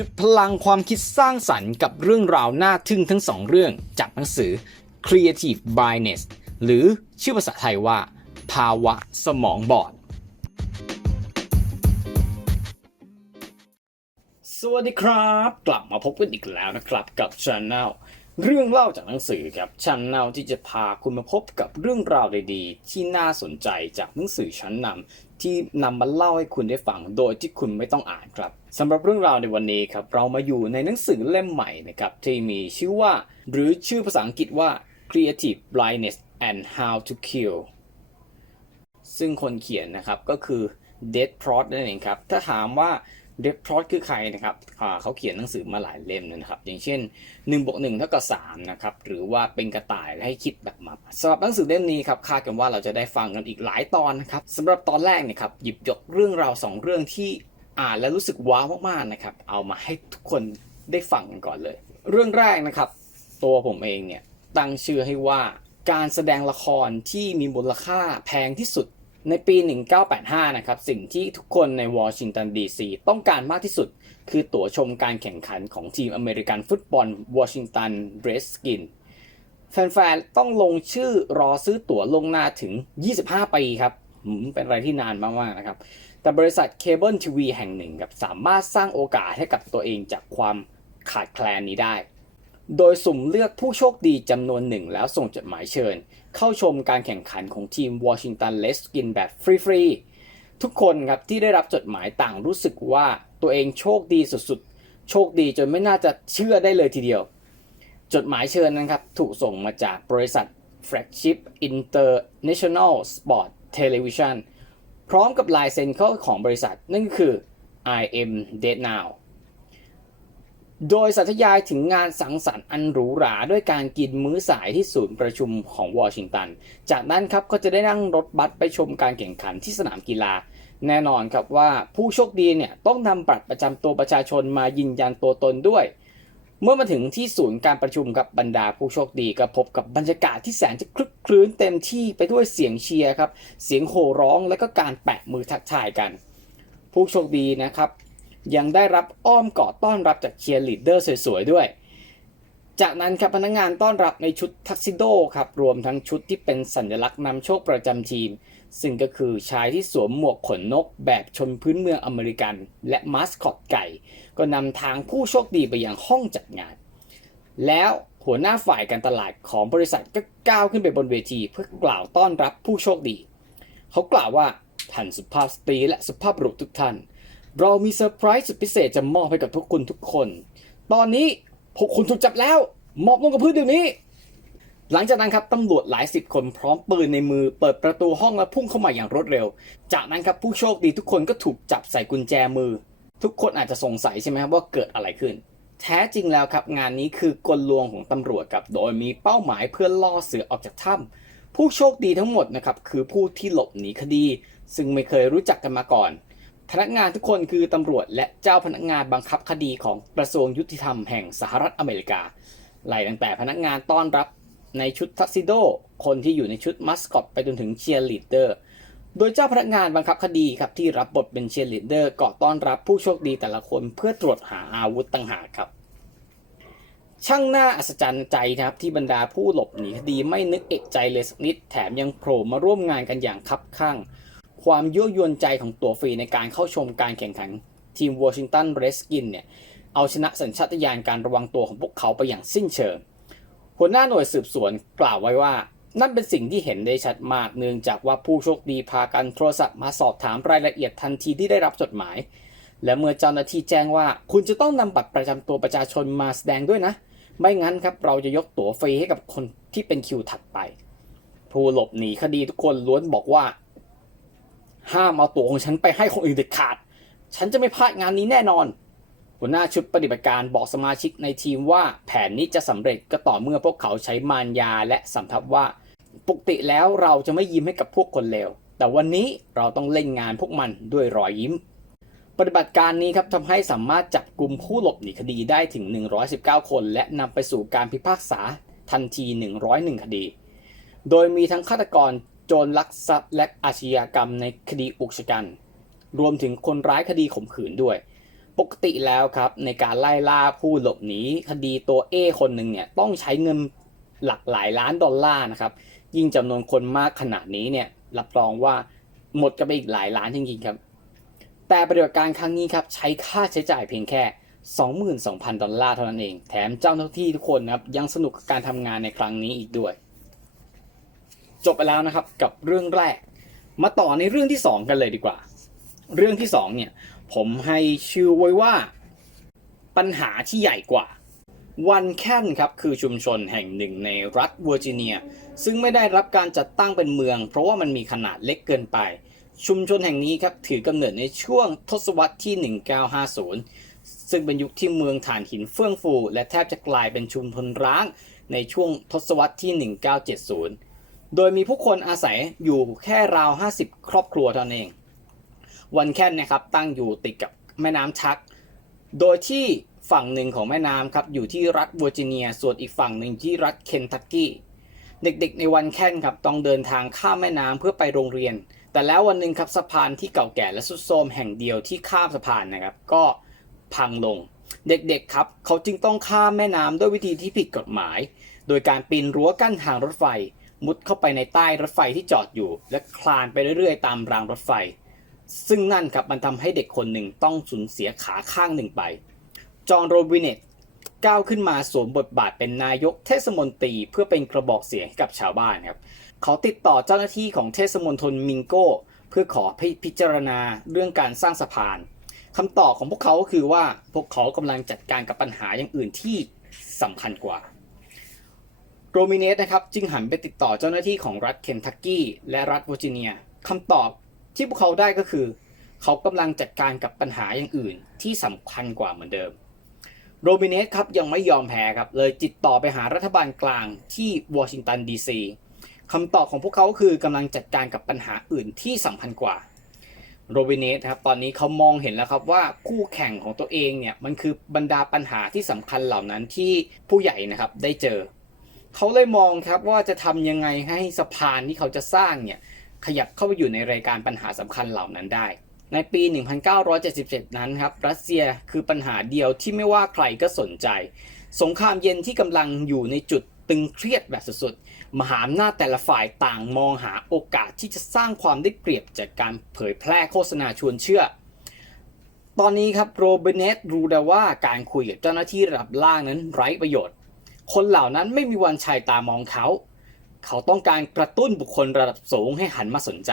จุดพลังความคิดสร้างสรรค์กับเรื่องราวน่าทึ่งทั้งสองเรื่องจากหนังสือ Creative Blindness หรือชื่อภาษาไทยว่า ภาวะสมองบอด สวัสดีครับ กลับมาพบกันอีกแล้วนะครับกับช anel เรื่องเล่าจากหนังสือครับช anel ที่จะพาคุณมาพบกับเรื่องราวดีๆ ที่น่าสนใจจากหนังสือชั้นนำ ที่นำมาเล่าให้คุณได้ฟังโดยที่คุณไม่ต้องอ่านครับสำหรับเรื่องราวในวันนี้ครับเรามาอยู่ในหนังสือเล่มใหม่นะครับที่มีชื่อว่า หรือชื่อภาษาอังกฤษว่า Creative Blindness and How to Kill ซึ่งคนเขียนนะครับก็คือ Dead Prod นั่นเองครับถ้าถามว่า Dead Prot คือใครนะครับเขาเขียนหนังสือมาหลายเล่มนะครับ อย่างเช่น1บวก1เท่ากับ3นะครับ หรือว่าเป็นกระต่ายและให้คิดแบบมับสำหรับหนังสือเล่มนี้ครับคาดกันว่าเราจะได้ฟังกันอีกหลายตอนนะครับสำหรับตอนแรกเนี่ยครับหยิบยกเรื่องราวสองเรื่องที่อ่านแล้วรู้สึกว้าวมากๆนะครับ เอามาให้ทุกคนได้ฟังกันก่อนเลย เรื่องแรกนะครับ ตัวผมเองเนี่ยตั้งชื่อให้ว่าการแสดงละครที่มีมูลค่าแพงที่สุด ในปี 1985 นะครับ สิ่งที่ทุกคนในวอชิงตันดีซีต้องการมากที่สุด คือตั๋วชมการแข่งขันของทีมอเมริกันฟุตบอลวอชิงตันเบรสกินแฟนๆ ต้องลงชื่อรอซื้อตั๋วลงหน้าถึง 25 ปีครับ เป็นอะไรที่นานมากๆ นะครับ แต่บริษัทเคเบิลทีวีแห่งหนึ่งครับสามารถสร้างโอกาสให้กับตัวเองจากความขาดแคลนนี้ได้ โดยสุ่มเลือกผู้โชคดีจำนวนหนึ่งแล้วส่งจดหมายเชิญ เข้าชมการแข่งขันของทีมวอชิงตันเลสกินแบบฟรีๆ ทุกคนครับที่ได้รับจดหมายต่างรู้สึกว่าตัวเองโชคดีสุดๆ โชคดีจนไม่น่าจะเชื่อได้เลยทีเดียว จดหมายเชิญนั้นครับ ถูกส่งมาจากบริษัท Flagship International Sport Television พร้อมกับลายเซ็นเข้าของบริษัทนั่นก็คือ I am Dead Now โดยสัทยายถึงงานสังสรรค์อันหรูหราด้วยการกินมื้อสายที่ศูนย์ประชุมของวอชิงตัน จากนั้นครับก็จะได้นั่งรถบัสไปชมการแข่งขันที่สนามกีฬา แน่นอนครับว่าผู้โชคดีเนี่ยต้องนำบัตรประจำตัวประชาชนมายืนยันตัวตนด้วย เมื่อมาถึงที่ศูนย์การประชุมกับบรรดาผู้โชคดีก็พบกับบรรยากาศที่แสนจะคลึกคลื้นเต็มที่ไปด้วยเสียงเชียร์ครับ เสียงโห่ร้องและก็การแปะมือทักทายกัน ผู้โชคดีนะครับ ยังได้รับอ้อมกอดต้อนรับจากเชียร์ลีดเดอร์สวยๆด้วย จากนั้นครับพนักงานต้อนรับในชุดทักซิโดครับรวมทั้งชุดที่เป็นสัญลักษณ์นำโชคประจำทีม ซึ่งก็คือชายที่สวมหมวกขนนกแบบชนพื้นเมืองอเมริกัน และมาสคอตไก่ ก็นำทางผู้โชคดีไปยังห้องจัดงาน แล้วหัวหน้าฝ่ายการตลาดของบริษัทก็ก้าวขึ้นไปบนเวที เพื่อกล่าวต้อนรับผู้โชคดี เขากล่าวว่าท่านสุภาพสตรีและสุภาพบุรุษทุกท่าน เรามีเซอร์ไพรส์สุดพิเศษจะมอบให้กับทุกคุณทุกคน ตอนนี้พวกคุณถูกจับแล้วมอบลงกับพื้นเดี๋ยวนี้ หลังจากนั้นครับตำรวจหลายสิบคนพร้อมปืนในมือเปิดประตูห้องและพุ่งเข้ามาอย่างรวดเร็ว จากนั้นครับผู้โชคดีทุกคนก็ถูกจับใส่กุญแจมือ ทุกคนอาจจะสงสัยใช่ไหมครับว่าเกิดอะไรขึ้น แท้จริงแล้วครับงานนี้คือกลลวงของตำรวจครับโดยมีเป้าหมายเพื่อล่อเสือออกจากถ้ำผู้โชคดีทั้งหมดนะครับคือผู้ที่หลบหนีคดี ซึ่งไม่เคยรู้จักกันมาก่อน พนักงานทุกคนคือตำรวจและเจ้าพนักงานบังคับคดีของกระทรวงยุติธรรมแห่งสหรัฐอเมริกาไล่ตั้งแต่พนักงานต้อนรับในชุดทักซิโด คนที่อยู่ในชุดมัสคอตไปจนถึงเชียร์ลีดเดอร์ โดยเจ้าพนักงานบังคับคดีครับที่รับบทเป็นเชียร์ลีดเดอร์ก่อต้อนรับผู้โชคดีแต่ละคนเพื่อตรวจหาอาวุธต่างหากครับ ช่างน่าอัศจรรย์ใจนะครับที่บรรดาผู้หลบหนีคดีไม่นึกเอกใจเลยสักนิดแถมยังโผล่มาร่วมงานกันอย่างคับข้าง ความยั่วยวนใจของตัวฟรีในการเข้าชมการแข่งขันทีมวอชิงตันเรสกินเนี่ยเอาชนะสัญชาตญาณการระวังตัวของพวกเขาไปอย่างสิ้นเชิง หัวหน้าหน่วยสืบสวนกล่าวไว้ว่า นั่นเป็นสิ่งที่เห็นได้ชัดมากเนื่องจากว่าผู้โชคดีพากันโทรศัพท์มาสอบถามรายละเอียดทันทีที่ได้รับจดหมาย และเมื่อเจ้าหน้าที่แจ้งว่า คุณจะต้องนำบัตรประจำตัวประชาชนมาแสดงด้วยนะ ไม่งั้นครับเราจะยกตั๋วฟรีให้กับคนที่เป็นคิวถัดไป ผู้หลบหนีคดีทุกคนล้วนบอกว่า ห้ามเอาตัวของฉันไปให้คนอื่นเด็ดขาด ฉันจะไม่พลาดงานนี้แน่นอน หัวหน้าชุดปฏิบัติการบอกสมาชิกในทีมว่าแผนนี้จะสำเร็จก็ต่อเมื่อพวกเขาใช้มารยาและสำทับว่า ปกติแล้วเราจะไม่ยิ้มให้กับพวกคนเลว แต่วันนี้เราต้องเล่นงานพวกมันด้วยรอยยิ้ม ปฏิบัติการนี้ครับทำให้สามารถจับกลุ่มผู้หลบหนีคดีได้ถึง 119 คน และนำไปสู่การพิพากษาทันที 101 คดี โดยมีทั้งฆาตกร โจรลักทรัพย์และอาชญากรรมในคดีอุกชะกัน รวมถึงคนร้ายคดีข่มขืนด้วย ปกติแล้วครับในการไล่ล่าผู้หลบหนีคดีตัวเอคนหนึ่งเนี่ยต้องใช้เงินหลักหลายล้านดอลลาร์นะครับ ยิ่งจำนวนคนมากขนาดนี้เนี่ยรับรองว่าหมดกันไปอีกหลายล้านจริงๆครับ แต่ปฏิบัติการครั้งนี้ครับใช้ค่าใช้จ่ายเพียงแค่ 22,000 ดอลลาร์เท่านั้นเอง แถมเจ้าหน้าที่ทุกคนนะครับยังสนุกกับการทำงานในครั้งนี้อีกด้วย จบไปแล้วนะครับกับเรื่องแรก มาต่อในเรื่องที่ 2 กันเลยดีกว่า เรื่องที่ 2 เนี่ยผมให้ชื่อไว้ว่าปัญหาที่ใหญ่กว่าวันแคนครับคือชุมชนแห่งหนึ่งในรัฐเวอร์จิเนีย ซึ่งไม่ได้รับการจัดตั้งเป็นเมือง เพราะว่ามันมีขนาดเล็กเกินไป ชุมชนแห่งนี้ครับถือกำเนิดในช่วงทศวรรษที่ 1950 ซึ่งเป็นยุคที่เมืองถ่านหินเฟื่องฟู และแทบจะกลายเป็นชุมชนร้างในช่วงทศวรรษที่ 1970 โดยมีผู้คนอาศัยอยู่แค่ราว 50 ครอบครัวเท่านั้นเอง วันแคนนะครับตั้งอยู่ติดกับแม่น้ำชัก โดยที่ฝั่งหนึ่งของแม่น้ำครับอยู่ที่รัฐเวอร์จิเนีย ส่วนอีกฝั่งหนึ่งที่รัฐเคนทักกี้ เด็กๆในวันแคนครับต้องเดินทางข้ามแม่น้ำเพื่อไปโรงเรียน แต่แล้ววันหนึ่งครับสะพานที่เก่าแก่และสุดโทรมแห่งเดียวที่ข้ามสะพานนะครับ ก็พังลง เด็กๆครับเขาจึงต้องข้ามแม่น้ำด้วยวิธีที่ผิดกฎหมาย โดยการปีนรั้วกั้นทางรถไฟ มุดเข้าไปในใต้รถไฟที่จอดอยู่ และคลานไปเรื่อยๆ ตามรางรถไฟ ซึ่งนั่นครับมันทำให้เด็กคนหนึ่งต้องสูญเสียขาข้างหนึ่งไป จอห์นโรบินเนตก้าวขึ้นมาสวมบทบาทเป็นนายกเทศมนตรีเพื่อเป็นกระบอกเสียงให้กับชาวบ้านครับเขาติดต่อเจ้าหน้าที่ของเทศมนตรมิงโก้ เพื่อขอพิจารณาเรื่องการสร้างสะพานคำตอบของพวกเขาก็คือว่าพวกเขากำลังจัดการกับปัญหาอย่างอื่นที่สำคัญกว่า รมิเนสนะครับจึงหันไปติดต่อเจ้าหน้าที่ของรัฐเคนทักกี้และรัฐเวอร์จิเนียคำตอบที่พวกเขาได้ก็คือ เขากำลังจัดการกับปัญหาอย่างอื่นที่สำคัญกว่าเหมือนเดิมโรบินเนสครับยังไม่ยอมแพ้ครับเลยติดต่อไปหารัฐบาลกลางที่วอชิงตันดีซีคำตอบของพวกเขาคือกำลังจัดการกับปัญหาอื่นที่สำคัญกว่าโรบินเนสครับตอนนี้เขามองเห็นแล้วครับว่าคู่แข่งของตัวเองเนี่ยมันคือบรรดาปัญหาที่สำคัญเหล่านั้นที่ผู้ใหญ่นะครับได้เจอ เขาเลยมองครับว่าจะทำยังไงให้สะพานที่เขาจะสร้างเนี่ยขยับเข้าไปอยู่ในรายการปัญหาสำคัญเหล่านั้นได้ ในปี 1977 นั้นครับรัสเซียคือปัญหาเดียวที่ไม่ว่าใครก็สนใจ สงครามเย็นที่กำลังอยู่ในจุดตึงเครียดแบบสุดๆ มหาอำนาจแต่ละฝ่ายต่างมองหาโอกาสที่จะสร้างความได้เปรียบจากการเผยแพร่โฆษณาชวนเชื่อ ตอนนี้ครับโรเบเนตรู้แล้วว่าการคุยกับเจ้าหน้าที่ระดับล่างนั้นไร้ประโยชน์ คนเหล่านั้นไม่มีวันชายตามองเขา เขาต้องการกระตุ้นบุคคลระดับสูงให้หันมาสนใจ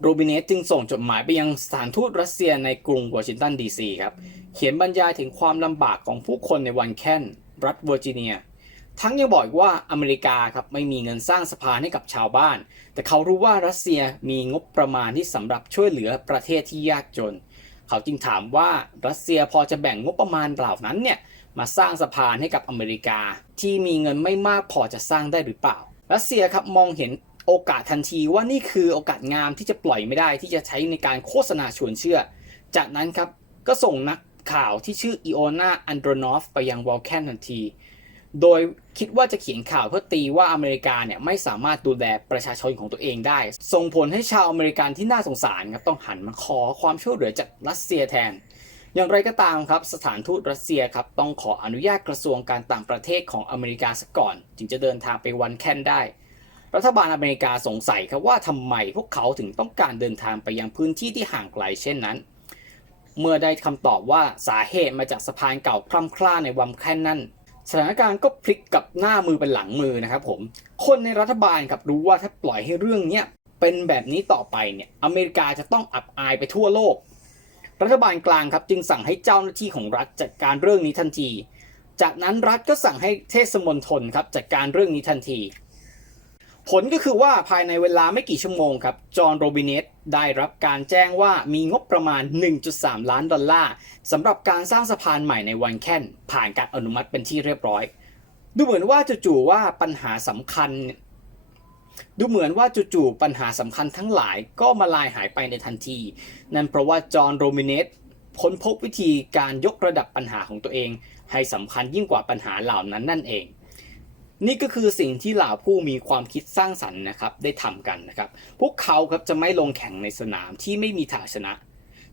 โรบินเนตจึงส่งจดหมายไปยังสถานทูตรัสเซียในกรุงวอชิงตันดีซีครับ เขียนบรรยายถึงความลำบากของผู้คนในวันแค้นรัฐเวอร์จิเนีย ทั้งยังบอกอีกว่าอเมริกาครับไม่มีเงินสร้างสะพานให้กับชาวบ้าน แต่เขารู้ว่ารัสเซียมีงบประมาณที่สำหรับช่วยเหลือประเทศที่ยากจนเเขาจึงถามว่ารัสเซียพอจะแบ่งงบประมาณเหล่านั้นเนี่ยมาสร้างสะพานให้กับอเมริกา ที่มีเงินไม่มากพอจะสร้างได้หรือเปล่า รัสเซียครับมองเห็นโอกาสทันทีว่านี่คือโอกาสงามที่จะปล่อยไม่ได้ที่จะใช้ในการโฆษณาชวนเชื่อ จากนั้นครับก็ส่งนักข่าวที่ชื่ออีโอนาอันโดรนอฟไปยังวอลแคนทันที โดยคิดว่าจะเขียนข่าวเพื่อตีว่าอเมริกาเนี่ยไม่สามารถดูแลประชาชนของตัวเองได้ ส่งผลให้ชาวอเมริกันที่น่าสงสารครับต้องหันมาขอความช่วยเหลือจากรัสเซียแทน อย่างไรก็ตามครับสถานทูตรัสเซียครับต้องขออนุญาตกระทรวงการต่างประเทศของอเมริกาซะก่อน จึงจะเดินทางไปวันแคนได้ รัฐบาลอเมริกาสงสัยครับว่าทำไมพวกเขาถึงต้องการเดินทางไปยังพื้นที่ที่ห่างไกลเช่นนั้น เมื่อได้คำตอบว่าสาเหตุมาจากสะพานเก่าคล่ำคล้าในวัมแคนนั่น สถานการณ์ก็พลิกกลับหน้ามือเป็นหลังมือนะครับผมคนในรัฐบาลกับรู้ว่าถ้าปล่อยให้เรื่องเนี้ยเป็นแบบนี้ต่อไปเนี่ยอเมริกาจะต้องอับอายไปทั่วโลก รัฐบาลกลางครับจึงสั่งให้เจ้าหน้าที่ของรัฐจัดการเรื่องนี้ทันที จากนั้นรัฐก็สั่งให้เทศมนตรครับจัดการเรื่องนี้ทันที ผลก็คือว่าภายในเวลาไม่กี่ชั่วโมงครับ จอห์นโรบินเนตได้รับการแจ้งว่ามีงบประมาณ 1.3 ล้านดอลลาร์สำหรับการสร้างสะพานใหม่ในวันแคนผ่านการอนุมัติเป็นที่เรียบร้อย ดูเหมือนว่าจู่ๆว่าปัญหาสำคัญ ดูเหมือนว่าจู่ๆปัญหาสำคัญทั้งหลายก็มาลายหายไปในทันที นั่นเพราะว่าจอห์นโรมินเนตค้นพบวิธีการยกระดับปัญหาของตัวเอง ให้สำคัญยิ่งกว่าปัญหาเหล่านั้นนั่นเอง นี่ก็คือสิ่งที่เหล่าผู้มีความคิดสร้างสรรค์นะครับได้ทำกันนะครับ พวกเขาครับจะไม่ลงแข่งในสนามที่ไม่มีทางชนะ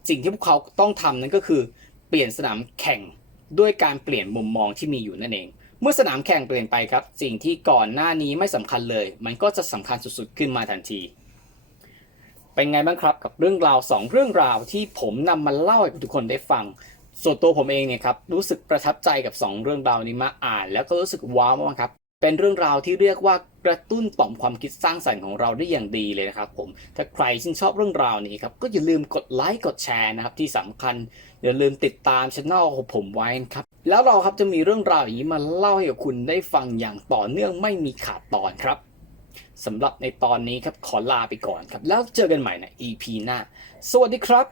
สิ่งที่พวกเขาต้องทำนั้นก็คือเปลี่ยนสนามแข่งด้วยการเปลี่ยนมุมมองที่มีอยู่นั่นเอง เมื่อสนามแข่งเปลี่ยนไปครับ สิ่งที่ก่อนหน้านี้ไม่สำคัญเลย มันก็จะสำคัญสุดๆขึ้นมาทันที เป็นไงบ้างครับกับเรื่องราวสองเรื่องราวที่ผมนำมาเล่าให้ทุกคนได้ฟังส่วนตัวผมเองเนี่ยครับรู้สึกประทับใจกับ 2 เรื่องราวนี้มาอ่าน แล้วก็รู้สึกว้าวมากครับ เป็นเรื่องราวที่เรียกว่ากระตุ้นต่อมความคิดสร้างสรรค์ของเราได้อย่างดีเลยนะครับผม ถ้าใครชื่นชอบเรื่องราวนี้ครับ ก็อย่าลืมกดไลค์กดแชร์นะครับ ที่สำคัญอย่าลืมติดตามช่องของผมไว้นะครับ แล้วเราครับจะมีเรื่องราวอย่างนี้มาเล่าให้กับคุณได้ฟังอย่างต่อเนื่องไม่มีขาดตอนครับสำหรับในตอนนี้ครับขอลาไปก่อนครับ แล้วเจอกันใหม่ใน EP หน้า สวัสดีครับ